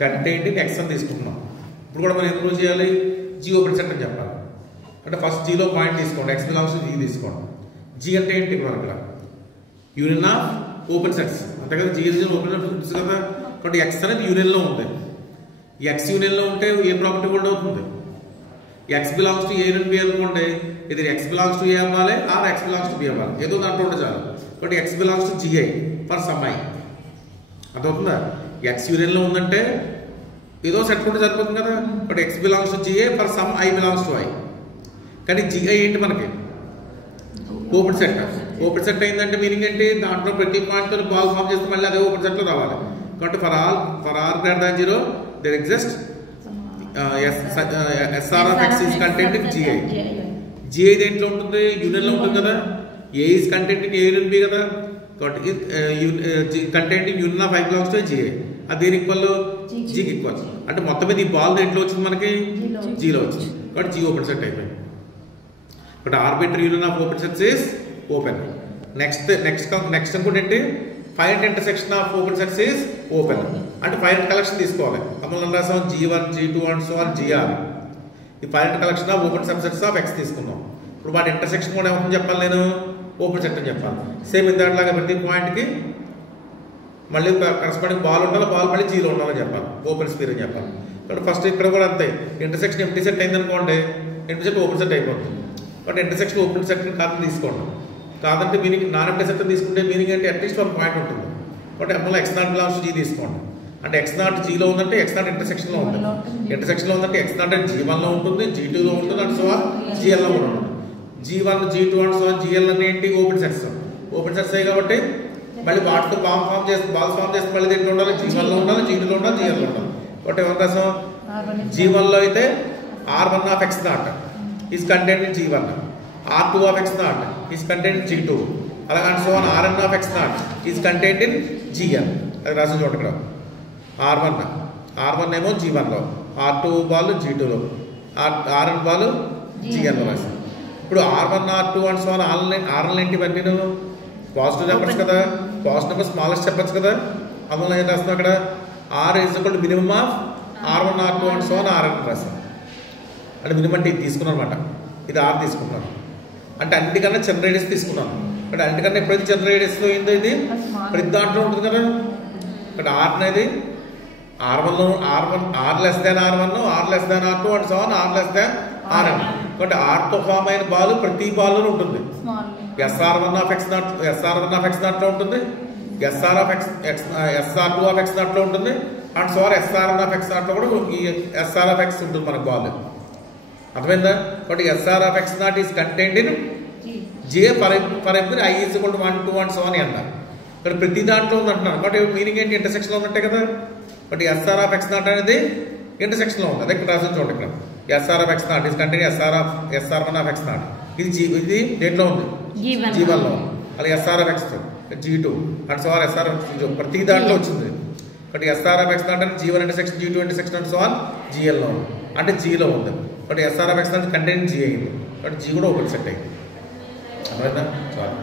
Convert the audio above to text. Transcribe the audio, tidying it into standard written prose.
Content in X అని తీసుకుంటున్నాం. ఇప్పుడు కూడా మనం ఏం ప్రూవ్ చేయాలి? జీ ఓపెన్ సెట్ అని చెప్పాలి. అంటే ఫస్ట్ జీలో పాయింట్ తీసుకోండి, ఎక్స్ బిలాంగ్స్ టు జీ తీసుకోండి. జీ అంటే ఏంటి మనం ఇక్కడ? యూనియన్ ఆఫ్ ఓపెన్ సెట్స్ అంతే కదా. జీ ఓపెన్ సెట్స్ కదా. కాబట్టి ఎక్స్ అనేది యూనియన్లో ఉంది. ఎక్స్ యూనియన్లో ఉంటే ఏ ప్రాపర్టీ కూడా అవుతుంది? X belongs to A and B అనుకోండి, ఇది ఎక్స్ బిలాంగ్స్ టు ఏ అవ్వాలి or X belongs to B అవ్వాలి, ఏదో దాంట్లో ఉంటే చాలు. కాబట్టి X belongs to G i for some i. అదవుతుందా? ఎక్స్ యూనియన్లో ఉందంటే ఏదో సెట్ ఉంటే సరిపోతుంది కదా. But X belongs to G i for some i belongs to i. కానీ జిఐ ఏంటి మనకి? Open set. ఓపెన్ సెట్ అయిందంటే మీనింగ్ ఏంటి? దాంట్లో ప్రతి పాయింట్తో బాల్ ఫామ్ చేస్తే మళ్ళీ అదే ఓపెన్ సెట్లో రావాలి. కాబట్టి for r greater than 0 there exists SR of X is contained in GI. GI దేంట్లో ఉంటుంది? యూనియన్లో ఉంటుంది కదా. A is contained in A and B కదా. కాబట్టి content in union of I belongs to GI. అది దేనికి ఈక్వల్? జీకి ఈక్వల్. అంటే మొత్తం మీద ఈ బాల్ దేంట్లో వచ్చింది మనకి? జీలో వచ్చింది. కాబట్టి జీ ఓపెన్ సెట్ అయిపోయింది. But arbitrary union of open sets is open. Next ఇంకోటి ఏంటి? Finite intersection of open sets is open. అంటే ఫైనైట్ కలెక్షన్ తీసుకోవాలి. అమలు రాసాం G1 G2 and so on GR. ఈ finite collection of open sub sets of X తీసుకున్నాం. ఇప్పుడు వాటి ఇంటర్సెక్షన్ కూడా ఏమని చెప్పాలి? నేను ఓపెన్ సెట్ అని చెప్పాలి. సేమ్ ఇందాట్లాగా ప్రతి పాయింట్కి మళ్ళీ కరస్పాండింగ్ బాల్ ఉండాలి, బాల్ మళ్ళీ జీలో ఉండాలని చెప్పాలి, ఓపెన్ స్పీర్ అని చెప్పాలి. కాబట్టి ఫస్ట్ ఇక్కడ కూడా అంతే. ఇంటర్సెక్షన్ ఎంటీ సెట్ అయిందనుకోండి, ఎంటీ సెట్ ఓపెన్ సెట్ అయిపోతుంది. బట్ ఇంటర్సెక్షన్ ఓపెన్ సెట్ కాదని తీసుకోండి. కాదంటే మీనింగ్ నాన్ ఎంటీ సెట్ తీసుకుంటే మీనింగ్ అంటే అట్లీస్ట్ ఒక పాయింట్ ఉంటుంది. కాబట్టి అమ్మలో X0 బిలాంగ్స్ టు G తీసుకోండి. అంటే X0 జీలో ఉందంటే X0 ఇంటర్సెక్షన్లో ఉంది. ఇంటర్సెక్షన్లో ఉందంటే X0 అంటే G1లో ఉంటుంది, G2లో ఉంటుంది, అండ్ సో GLలో కూడా ఉంటుంది. G1 G2 and so GL అనే ఏంటి? Open sets. ఓపెన్ సెట్స్ అయ్యి కాబట్టి మళ్ళీ వాటితో బాల్ ఫామ్ చేస్తే మళ్ళీ దీంట్లో ఉండాలి, G1లో ఉండాలి, G2లో ఉండాలి, GLలో ఉండాలి. కాబట్టి ఏమన్నా రాసాం? G1లో అయితే R1 of X0 is content in G1, R2 of X0 is content in G2, అలాగే and so on Rn of X0 is content in GL. అది రాసిన చోట ఇక్కడ R1 ఏమో G1లో, R2 బాల్ G2లో, Rn బాల్ GLలో రాసాం. ఇప్పుడు R1 R2 and so on Rn ఏంటి? ఇవన్నీ పాజిటివ్ నెంబర్స్ కదా. పాజిటివ్ నెంబర్ స్మాలెస్ట్ చెప్పచ్చు కదా. అందులో ఏం రాస్తున్నాం అక్కడ? R is equal to minimum of R1 R2 and so on Rn రాస్తాం. అంటే మినిమం అంటే ఇది తీసుకున్నాను అనమాట. ఇది R తీసుకున్నాను అంటే అన్నిటికన్నా చిన్న రేడియస్ తీసుకున్నాను. అంటే అన్నిటికన్నా ఎప్పుడైతే చిన్న రేడియస్లో ఏందో ఇది ప్రతి దాంట్లో ఉంటుంది కదా. అంటే R అనేది R1 R less than R1, R less than R2 and so on R less than Rn. కాబట్టి Rతో ఫామ్ అయిన బాల్ ప్రతి బాల్లో ఉంటుంది. SR1 of X0 ఉంటుంది, SR2 of X0 ఉంటుంది, and so SRn of X0 కూడా ఈ SR of X ఉంటుంది మనకు బాల్. అర్థమైందా? కాబట్టి SR of X0 is content in J for every I is equal to 1 2 and so అని అన్నారు. ఇక్కడ ప్రతి దాంట్లో ఉంది అంటున్నారు. కాబట్టి మీనింగ్ ఏంటి? ఇంటర్సెక్షన్లో ఉన్నట్టే కదా. బట్ SR of X0 అనేది ఇంటర్సెక్షన్లో ఉంది. అదే ఇక్కడ రాసిన చూడండి. ఇక్కడ SR of X0 is content SR1 of X0. ఇది దేంట్లో ఉంది? G1లో. అలాగే SR of X G2 and so on SR ప్రతి దాంట్లో వచ్చింది. కాబట్టి SR of X0 అంటే G1 intersection G2 intersection and so on GLలో ఉంది. అంటే Gలో ఉంది. But SR of X content G అయింది. బట్ G కూడా ఓపెన్ సెట్ అయింది. అర్థమైందా? చాలు.